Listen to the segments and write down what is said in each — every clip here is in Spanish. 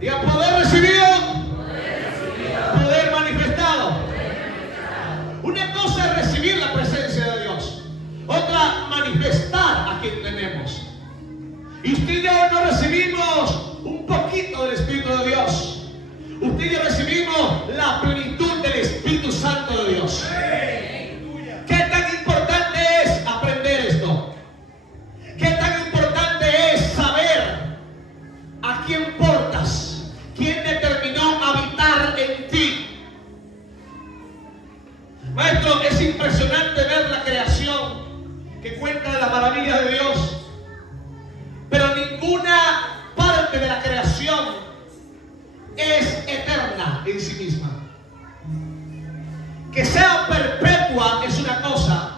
Diga, poder recibido, poder manifestado. Una cosa es recibir la presencia de Dios, otra manifestar a quien tenemos. Y usted y yo no recibimos un poquito del Espíritu de Dios. Usted y yo recibimos la plenitud del Espíritu Santo de Dios. ¿Qué tan importante es aprender esto? ¿Qué tan importante es saber a quién portas? ¿Quién determinó habitar en ti? Maestro, es impresionante ver la creación que cuenta de las maravillas de Dios, pero ninguna parte de la creación es eterna en sí misma. Que sea perpetua es una cosa,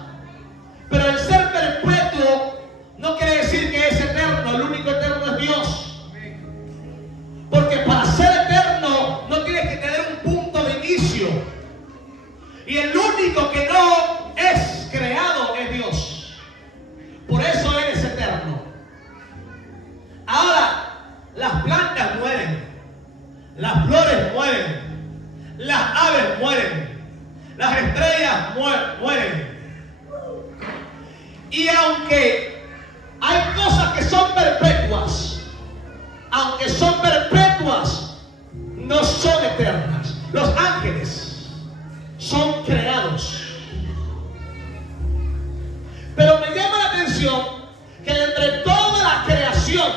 pero el ser perpetuo no quiere decir que es eterno. El único eterno es Dios. Porque para ser eterno no tienes que tener un punto de inicio. Y el único que no es creado es Dios. Por eso Él es eterno. Ahora, las plantas mueren, las flores mueren, las aves mueren, las estrellas mueren. Y aunque hay cosas que son perpetuas, aunque son perpetuas, no son eternas. Los ángeles son creados. Pero me llama la atención que entre toda la creación,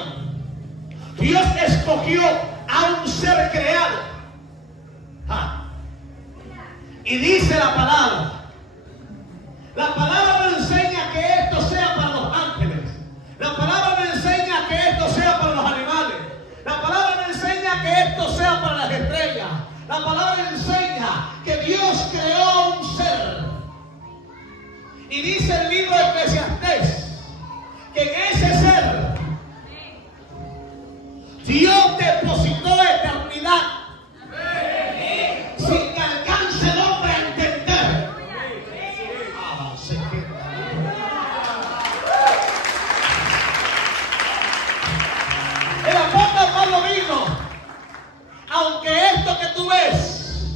Dios escogió a un ser creado. Y dice la palabra me enseña que esto sea para los ángeles. La palabra me enseña que esto sea para los animales. La palabra me enseña que esto sea para las estrellas. La palabra me enseña que Dios creó un ser. Y dice el libro de Eclesiastés que en ese ser Dios depositó eternidad. Sin que alcance el hombre a entender. El apóstol Pablo dijo: aunque esto que tú ves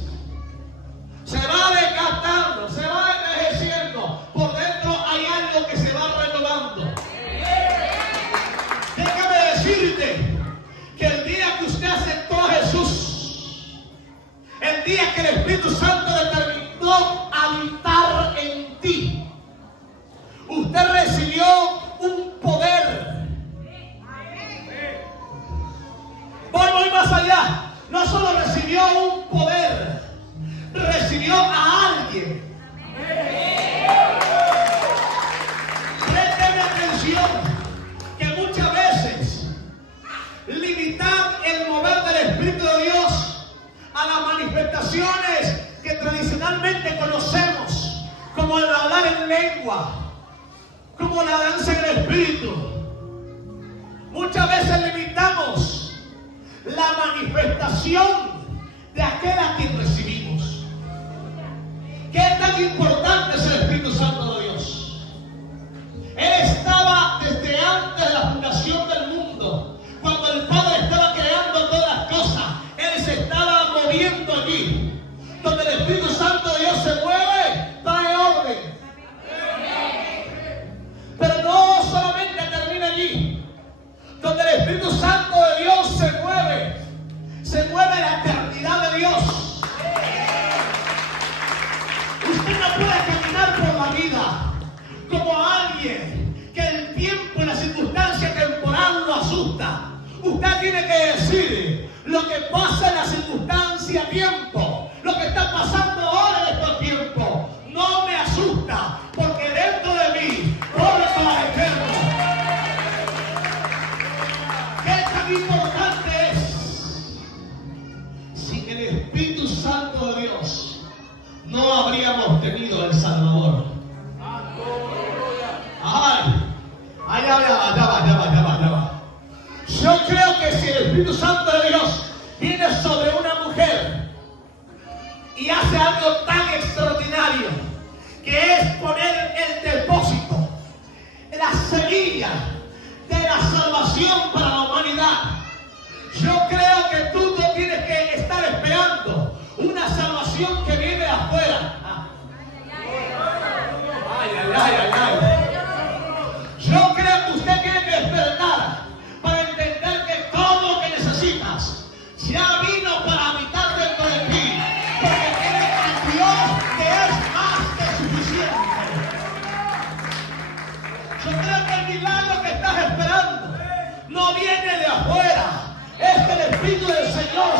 se va desgastando, se va envejeciendo, por dentro hay algo que se va renovando. Déjame decirte que el día que usted aceptó a Jesús, el día que el Espíritu Santo determinó habitar en ti, usted recibió un poder. Voy más allá. No solo recibió un poder, recibió a alguien. Présteme atención, que muchas veces limitar el mover del Espíritu de Dios a las manifestaciones que tradicionalmente conocemos, como el hablar en lengua, como la danza en el Espíritu. Muchas veces limitamos la manifestación de aquel a quien recibimos. ¿Qué tan importante es el Espíritu Santo de Dios? Él estaba desde antes de la fundación del mundo. Cuando el Padre estaba creando todas las cosas, Él se estaba moviendo allí. Donde el Espíritu Santo de Dios se mueve, trae orden. Pero no solamente termina allí. Donde el Espíritu Santo de Dios se mueve la eternidad de Dios. Usted no puede caminar por la vida como alguien que el tiempo y la circunstancia temporal lo asusta. Usted tiene que decir: lo que pasa en la circunstancia tiempo, lo que está pasando ahora en estos tiempos, no me asusta, porque dentro de mí corre para el eterno. ¿Qué tan importante es? Sin el Espíritu Santo de Dios no habríamos tenido el Salvador. Ya va. Yo creo que si el Espíritu Santo de Dios viene sobre una mujer y hace algo tan extraordinario, que es poner el depósito, la semilla de la salvación para la humanidad, yo creo que tú situación que viene de afuera. Yo creo que usted tiene que despertar para entender que todo lo que necesitas ya vino para habitar dentro de ti, porque tienes un Dios que es más que suficiente. Yo creo que el milagro que estás esperando no viene de afuera, es que el Espíritu del Señor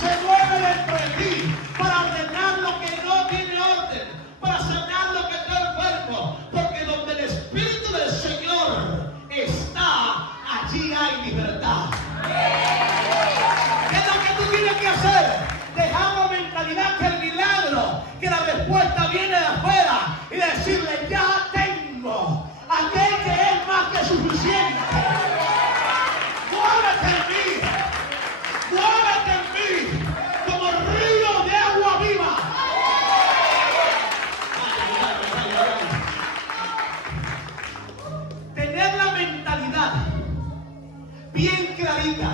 se mueve dentro de ti para ordenar lo que no tiene orden, para sanar lo que está enfermo, porque donde el Espíritu del Señor está, allí hay libertad. ¿Qué es lo que tú tienes que hacer? Dejar la mentalidad que el milagro, que la respuesta viene de afuera, y decirle: ya tengo aquel que es más que suficiente. Muévete en mí, muévete en mí como río de agua viva. Tener la mentalidad bien clarita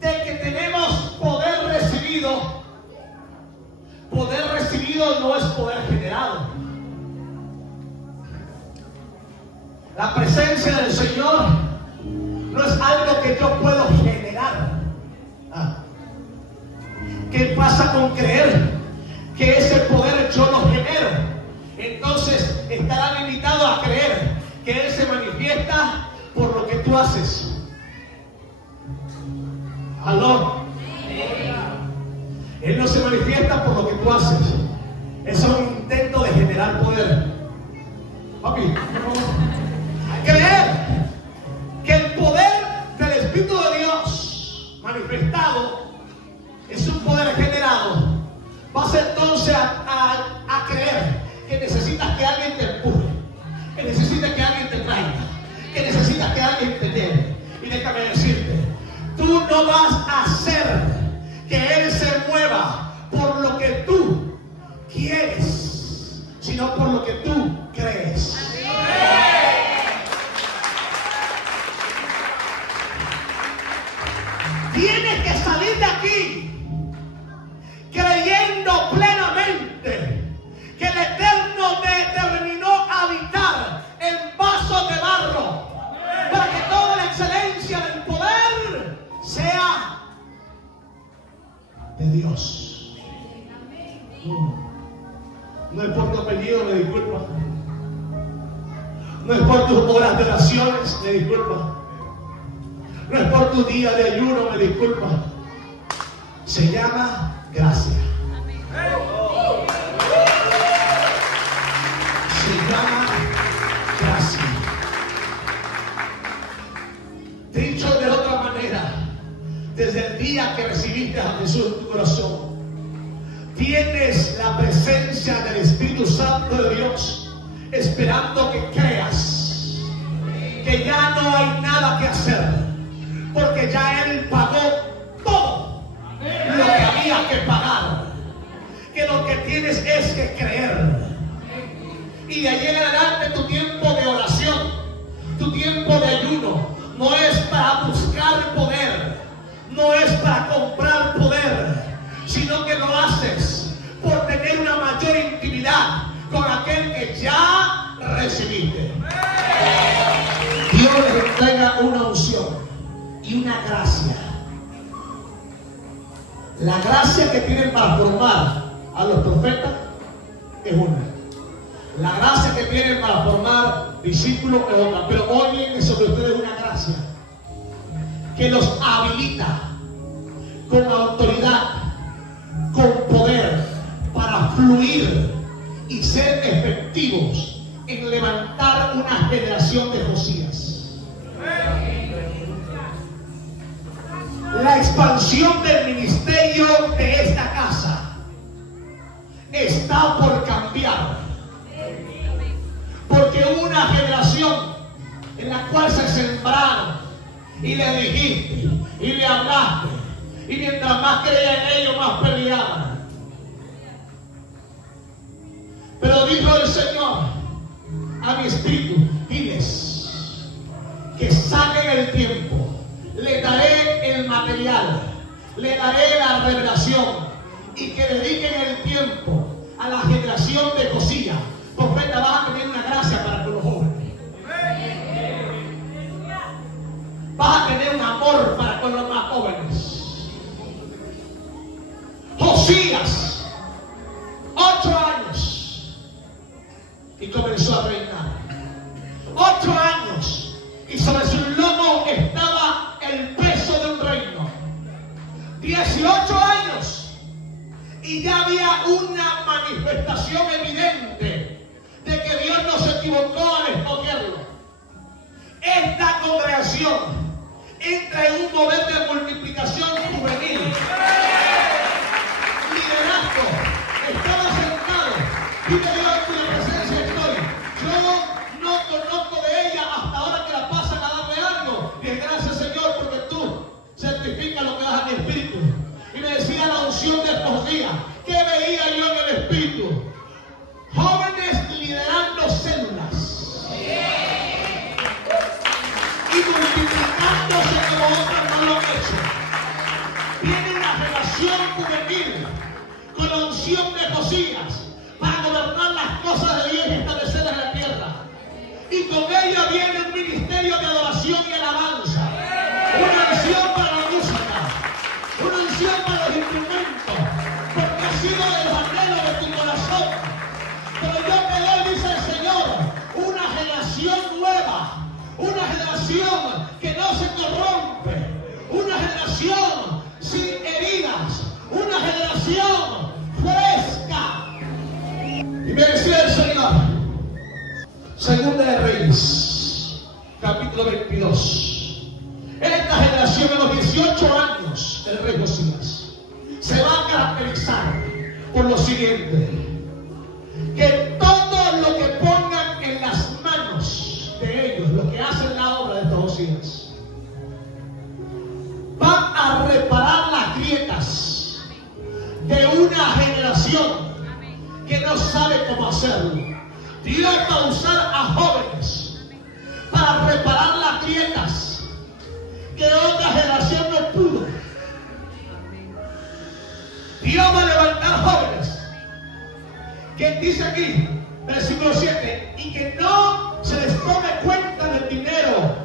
de que tenemos poder recibido. Poder recibido no es poder generado. La presencia del Señor no es algo que yo puedo generar. ¿Qué pasa con creer que ese poder yo lo genero? Entonces estarán invitados a creer que Él se manifiesta por lo que tú haces. ¿Aló? Él no se manifiesta por lo que tú haces. Eso es un intento de generar poder. Papi, creer que el poder del Espíritu de Dios manifestado es un poder generado, vas entonces a creer que necesitas que alguien te empuje, que necesitas que alguien te traiga, que necesitas que alguien te lleve. Y déjame decirte, tú no vas a hacer que Él se mueva por lo que tú quieres, sino por lo que tú crees. Tienes que salir de aquí creyendo plenamente que el Eterno determinó habitar en vasos de barro para que toda la excelencia del poder sea de Dios. No es por tu apellido, me disculpa. No es por tus horas de oraciones, me disculpa. No es por tu día de ayuno, me disculpa. Se llama gracia. Se llama gracia. Dicho de otra manera, desde el día que recibiste a Jesús en tu corazón, tienes la presencia del Espíritu Santo de Dios, esperando que creas que ya no hay nada que hacer, porque ya Él pagó todo lo que había que pagar. Que lo que tienes es que creer. Y de ahí en adelante tu tiempo de oración, tu tiempo de ayuno, no es para buscar poder, no es para comprar poder, sino que lo haces por tener una mayor intimidad con aquel que ya recibiste. Dios les entrega una unción y una gracia. La gracia que tienen para formar a los profetas es una. La gracia que tienen para formar discípulos es otra. Pero hoy viene sobre ustedes una gracia que los habilita con autoridad, con poder, para fluir y ser efectivos en levantar una generación de Josías. La expansión del ministerio de esta casa está por cambiar, porque hubo una generación en la cual se sembraron y le dijiste y le hablaste, y mientras más creían en ellos, más peleaban. Pero dijo el Señor a mi espíritu: diles que saquen el tiempo, le daré el material, le daré la revelación y que dediquen el tiempo a la generación de Josías. Profeta, vas a tener una gracia para con los jóvenes. Vas a tener un amor para con los más jóvenes. Josías, 8 años y comenzó a reinar. 8 años y sobre su lomo estaba el peso de un reino. 18 años y ya había una manifestación evidente de que Dios no se equivocó al escogerlo. Esta congregación entra en un mover de multiplicación juvenil. Liderazgo. Estaba sentado. Dile Dios, en tu presencia estoy. Yo no conozco de ella hasta ahora que la pasan a darle algo. Y gracias, Señor, porque tú certificas lo que das a mi espíritu. Y me decía la unción de estos días. ¿Qué veía yo en el espíritu? Jóvenes liderando células. Y multiplicándose como otros no lo han hecho. Tiene una relación juvenil con la unción de Josías para gobernar las cosas de Dios y establecerlas en la tierra. Y con ella viene un ministerio de adoración y alabanza. Una unción para la música, una unción para los instrumentos, porque ha sido de los anhelos de tu corazón. Pero yo te doy, dice el Señor, una generación nueva. Una generación que no se corrompe, una generación sin heridas, una generación fresca. Y me decía el Señor, Segunda de Reyes, capítulo 22. Esta generación de los 18 años del rey Josías se va a caracterizar por lo siguiente: que todo lo que pongan en las manos de ellos, lo que hacen la obra de estos Josías, van a reparar las grietas de una generación que no sabe cómo hacerlo. Dios va a usar a jóvenes para reparar las grietas que otra generación no pudo. Dios va a levantar jóvenes que dice aquí, versículo 7, y que no se les tome cuenta del dinero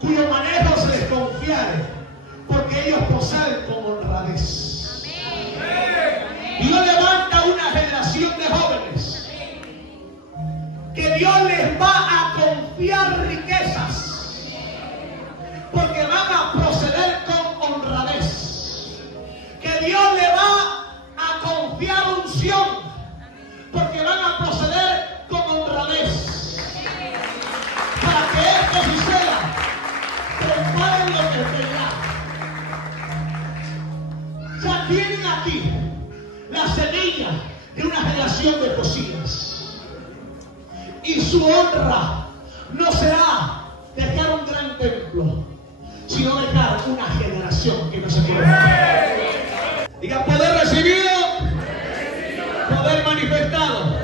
cuyo manejo se les confiare, porque ellos proceden con honradez. Dios levanta una generación de jóvenes que Dios les va a confiar riquezas, porque van a proceder con honradez. Que Dios le va a confiar unción, porque van a proceder con honradez. Para que esto suceda, preparen lo que vendrá. Ya tienen aquí la semilla de una generación de Josías. Y su honra no será dejar un gran templo, sino dejar una generación que no se puede. Diga, poder recibido, poder manifestado.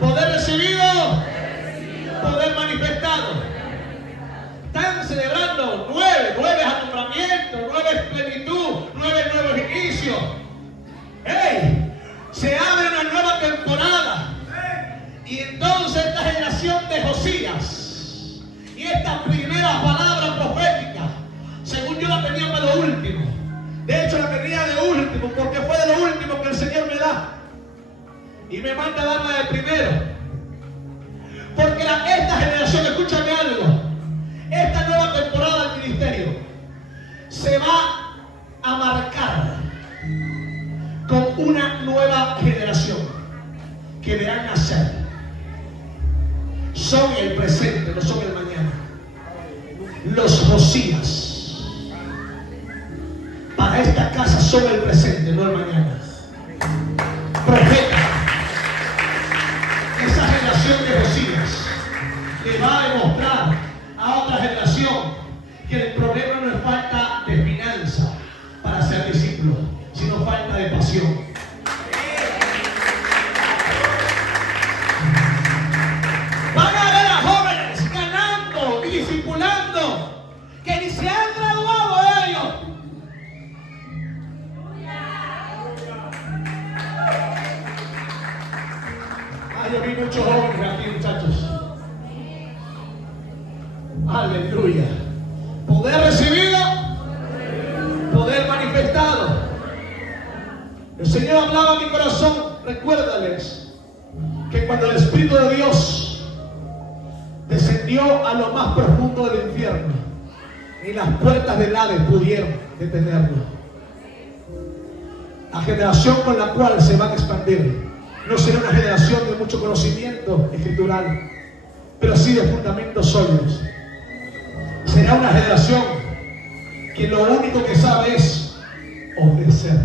Poder recibido, poder manifestado. Están celebrando 9 alumbramientos, 9 plenitud, 9 nuevos inicios. ¡Hey! Se abre una nueva temporada. Y entonces esta generación de Josías y esta primera palabra profética, según yo la tenía para lo último. De hecho la tenía de último, porque fue de lo último que el Señor me da. Y me manda a darla de primero. Porque esta generación, escúchame algo, esta nueva temporada del ministerio se va a marcar con una nueva generación que verán nacer. Son el presente, no son el mañana. Los Josías para esta casa son el presente, no el mañana. Profeta, esa generación de Josías le va a demostrar a otra generación que el problema no es falta de finanza para ser discípulo, sino falta de pasión. Van a ver a jóvenes ganando y discipulando que ni se han graduado ellos, Aleluya. Poder recibido, poder manifestado. El Señor hablaba a mi corazón. Recuérdales que cuando el Espíritu de Dios descendió a lo más profundo del infierno, ni las puertas del Hades pudieron detenerlo. La generación con la cual se van a expandir no será una generación de mucho conocimiento escritural, pero sí de fundamentos sólidos. Será una generación que lo único que sabe es obedecer.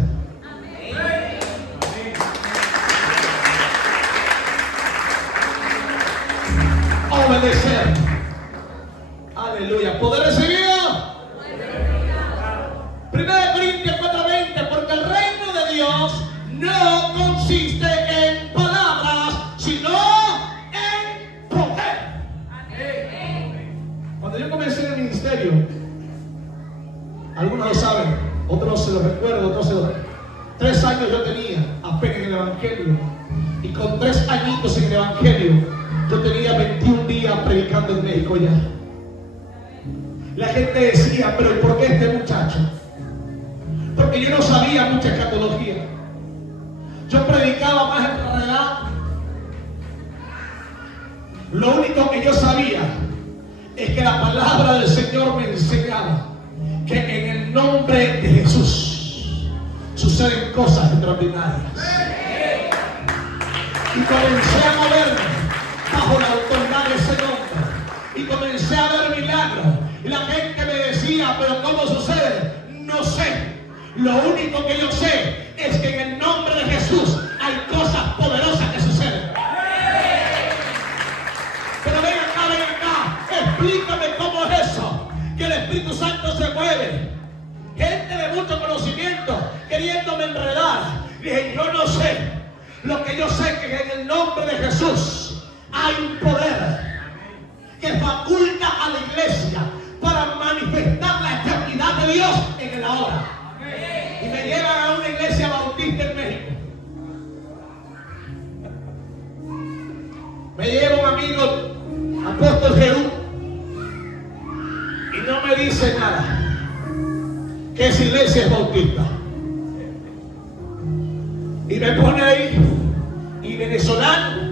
Obedecer. Aleluya. Poder recibido. 1 Corintios 4:20, porque el reino de Dios no consiste en palabras, sino en poder. Cuando yo comencé en el ministerio, algunos lo saben, otros se lo recuerdo, otros se lo... 3 años yo tenía apenas en el Evangelio, y con 3 añitos en el Evangelio yo tenía 21 días predicando en México ya. La gente decía, pero ¿por qué este muchacho? Porque yo no sabía mucha escatología. Yo predicaba más enredado. Lo único que yo sabía es que la palabra del Señor me enseñaba que en el nombre de Jesús suceden cosas extraordinarias. Y comencé a moverme bajo la autoridad de ese nombre. Y comencé a ver milagros. Y la gente me decía, pero ¿cómo sucede? No sé. Lo único que yo sé es que en el nombre de Jesús hay cosas poderosas que suceden. Pero ven acá, explícame cómo es eso, que el Espíritu Santo se mueve. Gente de mucho conocimiento queriéndome enredar. Dije, yo no sé. Lo que yo sé es que en el nombre de Jesús hay un poder que faculta a la iglesia para manifestar la eternidad de Dios en el ahora. Y me llevan a una iglesia bautista en México. Me lleva un amigo, apóstol Jerú, y no me dice nada, que esa iglesia es bautista. Y me pone ahí, y venezolano,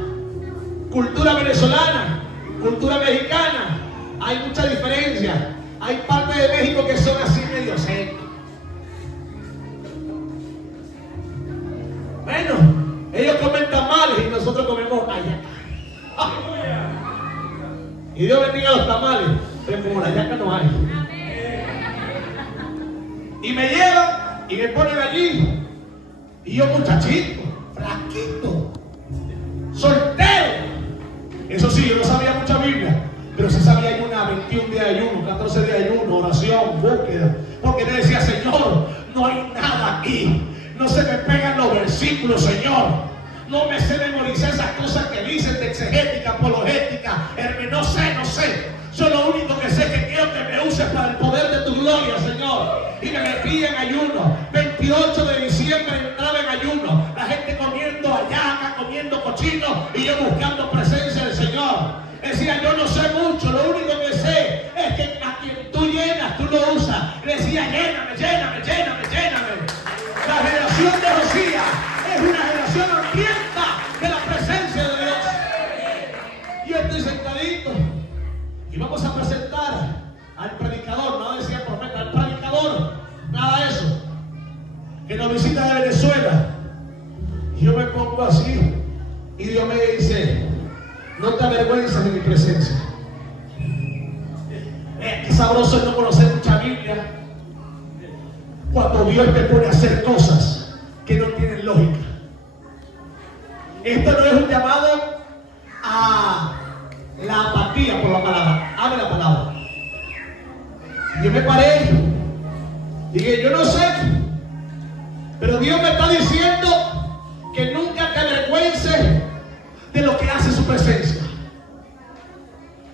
cultura venezolana, cultura mexicana, hay mucha diferencia. Hay partes de México que son así medio secos. Bueno, ellos comen tamales y nosotros comemos hallaca. Y Dios bendiga los tamales, pero como la hallaca no hay. Y me llevan y me ponen allí. Y yo muchachito, flaquito, soltero. Eso sí, yo no sabía mucha Biblia, pero sí sabía ayunar, 21 días de ayuno, 14 días de ayuno, oración, búsqueda. Porque le decía, Señor, no hay nada aquí. No se me pegan los versículos, Señor. No me sé memorizar esas cosas que dicen de exegética, apologética, no sé. Yo lo único que sé es que quiero que me uses para el poder de tu gloria, Señor. Y me metí en ayuno. 28 de diciembre entraba en ayuno. La gente comiendo hallaca, comiendo cochino, y yo buscando presencia del Señor. Decía, yo no sé mucho, lo único que sé es que a quien tú llenas, tú lo usas. Decía, lléname. La generación de Josías es una generación hambrienta de la presencia de Dios. Yo estoy sentadito y vamos a presentar al predicador, no decía profeta, al predicador, nada de eso, que nos visita de Venezuela. Y yo me pongo así y Dios me dice, no te avergüences de mi presencia. Qué sabroso es no conocer mucha Biblia cuando Dios te pone a hacer cosas que no tienen lógica. Esto no es un llamado a la apatía por la palabra. Abre la palabra. Yo me paré, dije, yo no sé, pero Dios me está diciendo que nunca te avergüences de lo que hace su presencia.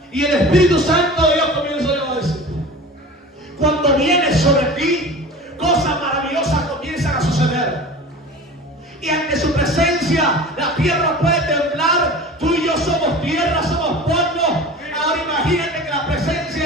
Y el Espíritu Santo de Dios comienza a decir, cuando viene sobre ti, cosas maravillosas comienzan a suceder. Y ante su presencia la tierra puede temblar. Tú y yo somos tierra, somos polvo. Ahora imagínate que la presencia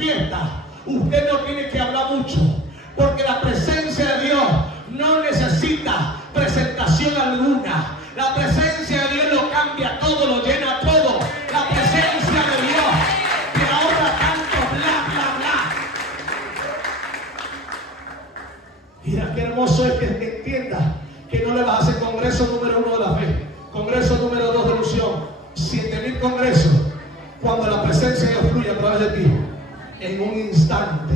manifiesta, usted no tiene que hablar mucho, porque la presencia de Dios no necesita presentación alguna. La presencia de Dios lo cambia todo, lo llena todo. La presencia de Dios te ahorra tanto bla, bla, bla. Mira qué hermoso es que entiendas que no le vas a hacer congreso número 1 de la fe, congreso número 2 de ilusión, 7,000 congresos, cuando la presencia de Dios fluye a través de ti. En un instante,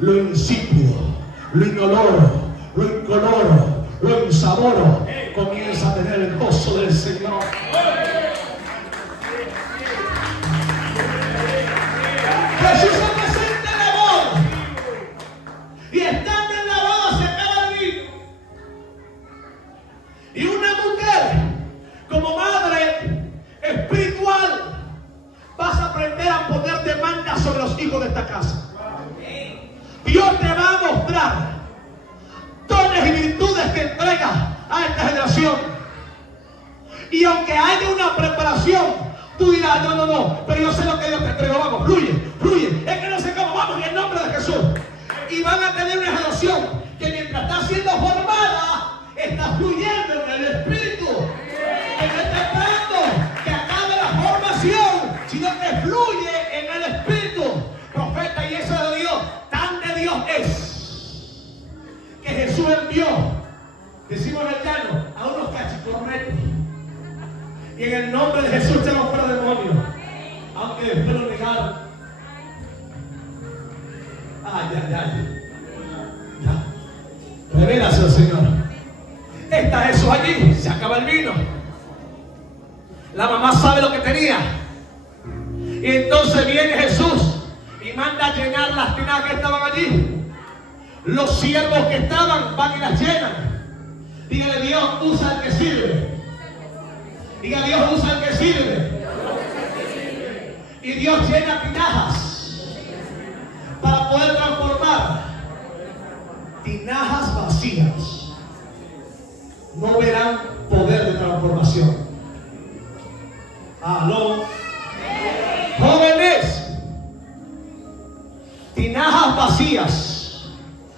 lo insípido, lo inoloro, lo incoloro, lo insaboro, comienza a tener el gozo del Señor. Jesús se presenta en la boda, y estando en la boda se acaba el vino. Y una mujer, como madre espiritual, vas a aprender a poner demanda sobre los hijos de esta casa. Dios te va a mostrar dones y virtudes que entrega a esta generación. Y aunque haya una preparación, tú dirás, no, pero yo sé lo que Dios te entregó. Vamos, fluye. Es que no sé cómo, vamos, en el nombre de Jesús. Y van a tener una generación que mientras está siendo formada, está fluyendo en el Espíritu. Que no está esperando que acabe la formación, sino que fluye en el Espíritu. Profeta, y eso es de Dios. Tan de Dios es que Jesús envió, decimos en el llano, a unos cachicornetos. Y en el nombre de Jesús echamos fuera demonios. Aunque después lo negaron. Ya. Revélase al Señor. Está Jesús allí, se acaba el vino. La mamá sabe lo que tenía. Y entonces viene Jesús y manda a llenar las tinajas que estaban allí. Los siervos que estaban van y las llenan. Dígale, Dios usa el que sirve. Diga, Dios usa el que sirve. Y Dios llena tinajas para poder transformar. Tinajas vacías no verán poder de transformación. Aló. Jóvenes, tinajas vacías.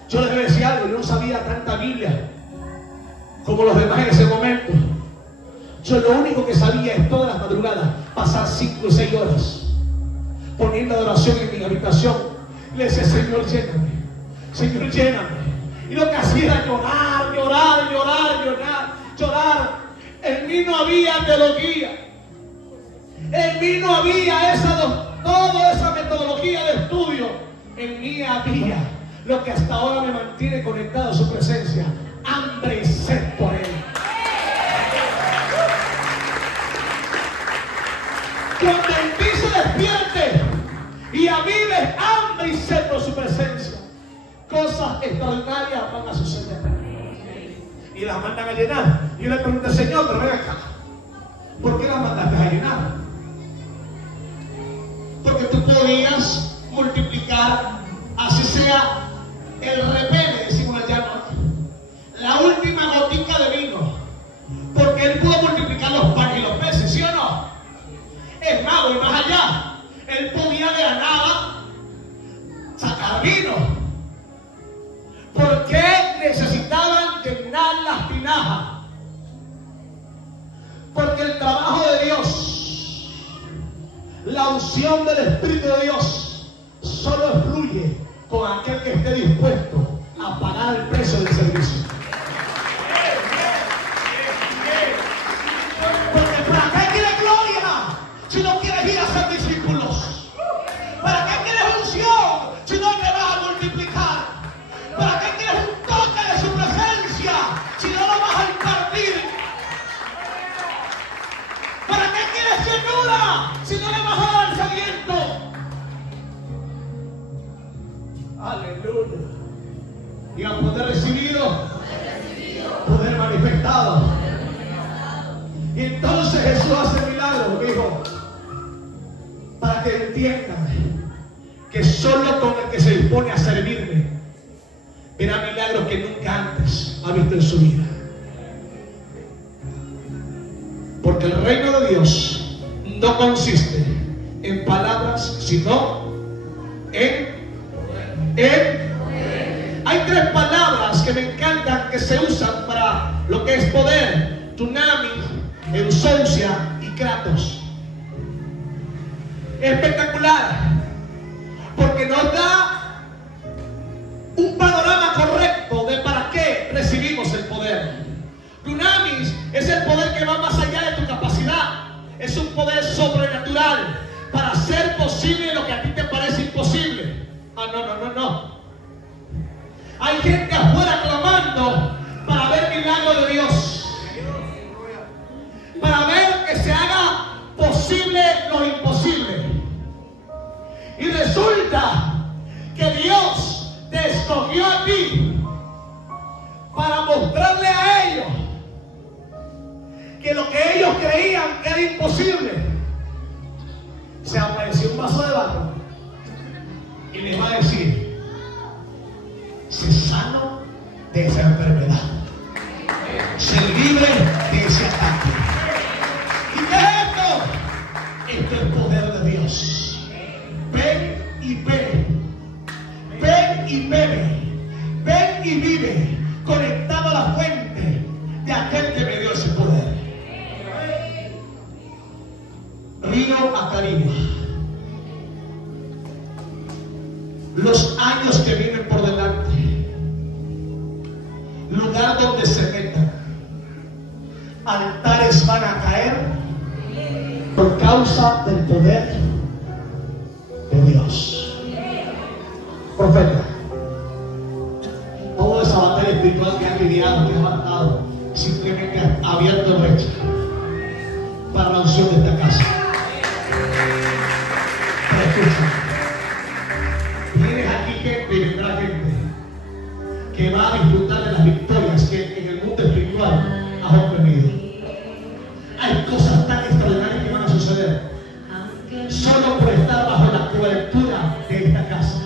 Yo les decía algo, yo no sabía tanta Biblia como los demás en ese momento. Yo lo único que sabía es todas las madrugadas pasar 5 o 6 horas poniendo adoración en mi habitación. Le decía, Señor, lléname, Señor, lléname. Y lo que hacía era llorar. En mí no había teología. En mí no había toda esa metodología de estudio. En mí había lo que hasta ahora me mantiene conectado a su presencia: hambre y sed por Él. Cuando en ti se despierte y avives hambre y sed por su presencia, cosas extraordinarias van a suceder. Y las mandan a llenar. Y yo le pregunté, Señor, pero ven acá, ¿por qué las mandaste a llenar? Porque tú podías multiplicar, así sea el repele, decimos allá, ¿no? La última gotica de vino, porque Él pudo multiplicar los panes y los peces, ¿sí o no? Es más, voy más allá. Él podía de la nada sacar vino. ¿Por qué necesitaban llenar las tinajas? Porque el trabajo de Dios, la unción del Espíritu de Dios, solo fluye con aquel que esté dispuesto a pagar el precio del servicio. Porque ¿para qué quieres gloria si no quieres ir a ser discípulos? ¿Para qué quieres unción si no te vas a multiplicar? ¿Para qué quieres un toque de su presencia si no lo vas a impartir? ¿Para qué quieres llenura si no le vas a dar saliento? Aleluya. Y a poder recibido, poder manifestado. Y entonces Jesús hace milagros, hijo, para que entiendan que solo con el que se dispone a servirme verá milagros que nunca antes ha visto en su vida. Porque el reino de Dios no consiste en palabras, sino en Hay tres palabras que me encantan que se usan para lo que es poder: dunamis, exousia y kratos. Espectacular, porque nos da un panorama correcto de para qué recibimos el poder. Dunamis es el poder que va más allá de tu capacidad. Es un poder sobrenatural para hacer posible lo que a ti te parece imposible. No. Hay gente afuera clamando para ver milagros de Dios, para ver que se haga posible lo imposible. Y resulta que Dios te escogió a ti para mostrarle a ellos que lo que ellos creían que era imposible, se apareció un vaso de barro y les va a decir: sé sano de esa enfermedad, sé libre de ese ataque. ¿Y qué es esto? Esto es poder de Dios. Ven y bebe, ven y bebe, ven y vive conectado a la fuente de aquel que me dio ese poder. Río Acarigua. Los años que vienen por delante, lugar donde se metan, altares van a caer por causa del poder de Dios. Profeta, toda esa batalla espiritual que ha lidiado, que ha matado, simplemente ha abierto brecha para la unción de esta casa. Pero escucha, tienes aquí gente, y vendrá gente que va a disfrutar de las victorias que en el mundo espiritual has obtenido. Hay cosas tan extraordinarias que van a suceder solo por estar bajo la cobertura de esta casa.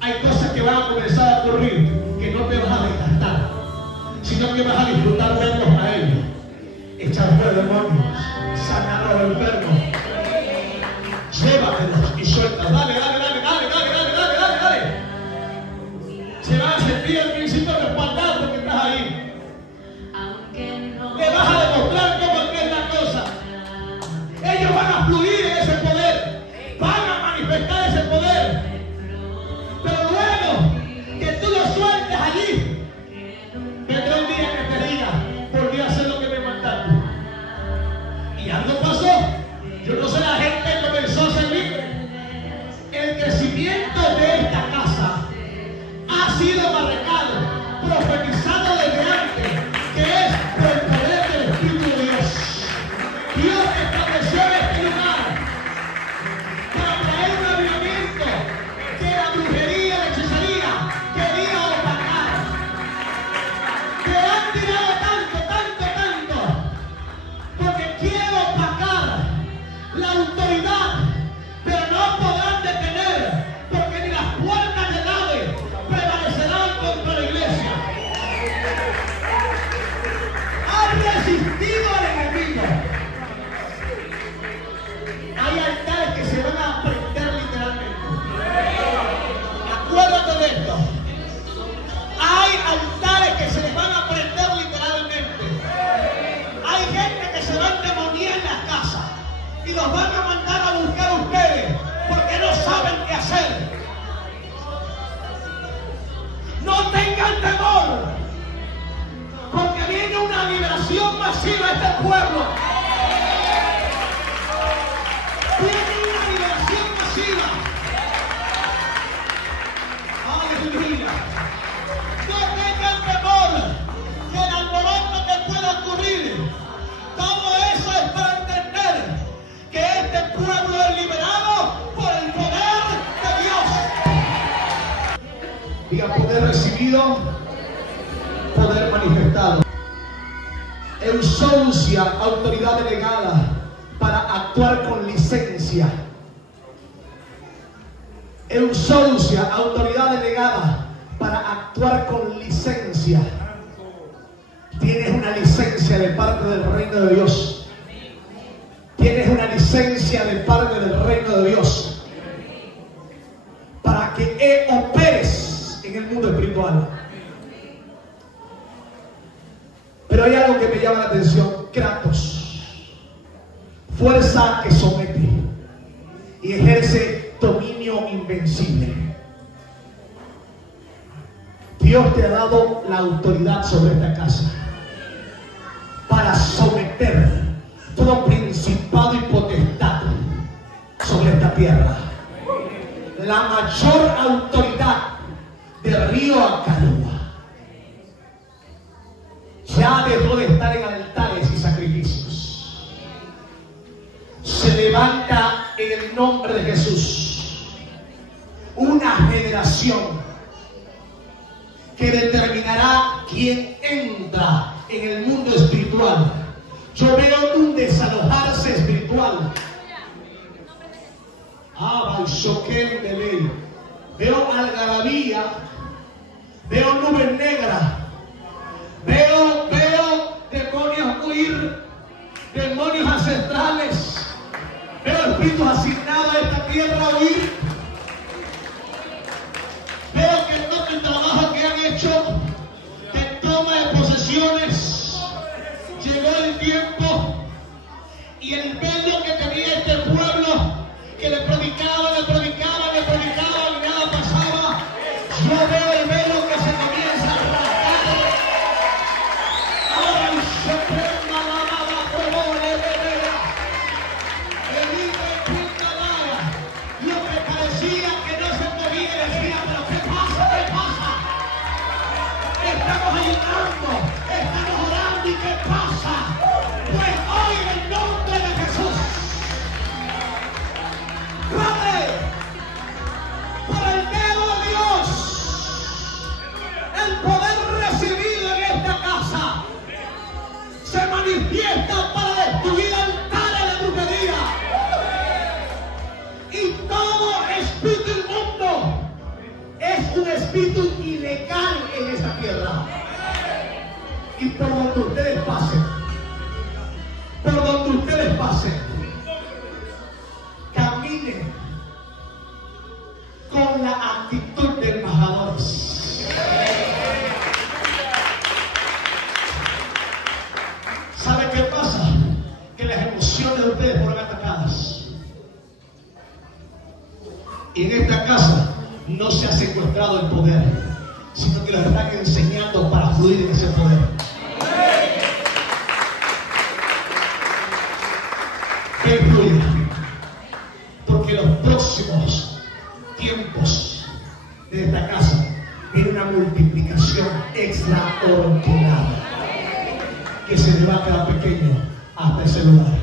Hay cosas que van a comenzar a ocurrir que no te vas a desgastar, sino que vas a disfrutar verlos a ellos, echar fuera demonios, sanar a los enfermos, llévatelos y suelta. Dale. Se va a sentir al principio respaldado porque estás ahí. Le vas a demostrar cómo es la cosa. Ellos van a fluir en ese poder, van a manifestar ese poder. Pero luego que tú lo sueltes allí, vendrá el día que te diga: volví a hacer lo que me mandaste. Y algo pasó. Yo no sé, la gente comenzó a ser libre. El crecimiento de esta casa ha sido marcado, profetizado desde antes, que es por el poder del Espíritu de Dios. Dios estableció en este lugar para traer un avivamiento que la brujería, la hechicería quería opacar, que han tirado tanto, porque quieren opacar la autoridad, pero no podrán detener, porque ni las puertas del Hades prevalecerán contra la iglesia. Han resistido al enemigo. Hay altares que se van a prender literalmente. Acuérdate de esto. Hay altares que se les van a prender literalmente. Hay gente que se va a endemoniar en las casas y los van a mandar a buscar a ustedes porque no saben qué hacer. No tengan temor, porque viene una liberación masiva a este pueblo. Viene una liberación masiva. Aleluya. No tengan temor que el alboroto que pueda ocurrir, todo eso es para entender que este pueblo es liberado por el poder de Dios. Diga: poder recibido, poder manifestado. Exousia, autoridad delegada para actuar con licencia. Exousia, autoridad delegada para actuar con licencia. Tienes una licencia de parte del reino de Dios. Tienes una licencia de parte del reino de Dios. el mundo espiritual. Pero hay algo que me llama la atención. Kratos, fuerza que somete y ejerce dominio invencible. Dios te ha dado la autoridad sobre esta casa para someter todo principado y potestad sobre esta tierra. La mayor autoridad de Río Acalua ya dejó de estar en altares y sacrificios. Se levanta en el nombre de Jesús una generación que determinará quién entra en el mundo espiritual. Yo veo un desalojarse espiritual. Veo algarabía, veo nubes negras, veo demonios huir, demonios ancestrales, veo espíritus asignados a esta tierra a huir. Veo que todo el trabajo que han hecho de toma de posesiones, llegó el tiempo y el velo que tenía este pueblo, que le predicaban y nada pasaba, yo veo el velo que se comienza a rasgar. Ahora el supremo lo que parecía que no se podía decir, pero ¿qué pasa? Estamos ayudando, estamos orando, ¿y qué pasa? Pues hoy en el nombre de Jesús, Padre, por el dedo de Dios, el poder recibido en esta casa se manifiesta para destruir altares de brujería y todo espíritu inmundo. Es un espíritu ilegal en esta tierra. Y por donde ustedes pasen, caminen con la actitud de embajadores. ¿Sabe qué pasa? Que las emociones de ustedes fueron atacadas. Y en esta casa no se ha secuestrado el poder, sino que los están enseñando para fluir en ese poder. Que fluya, porque los próximos tiempos de esta casa viene una multiplicación extraordinaria que se le va a quedar pequeño hasta ese lugar.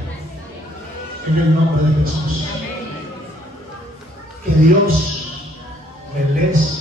En el nombre de Jesús. Que Dios me les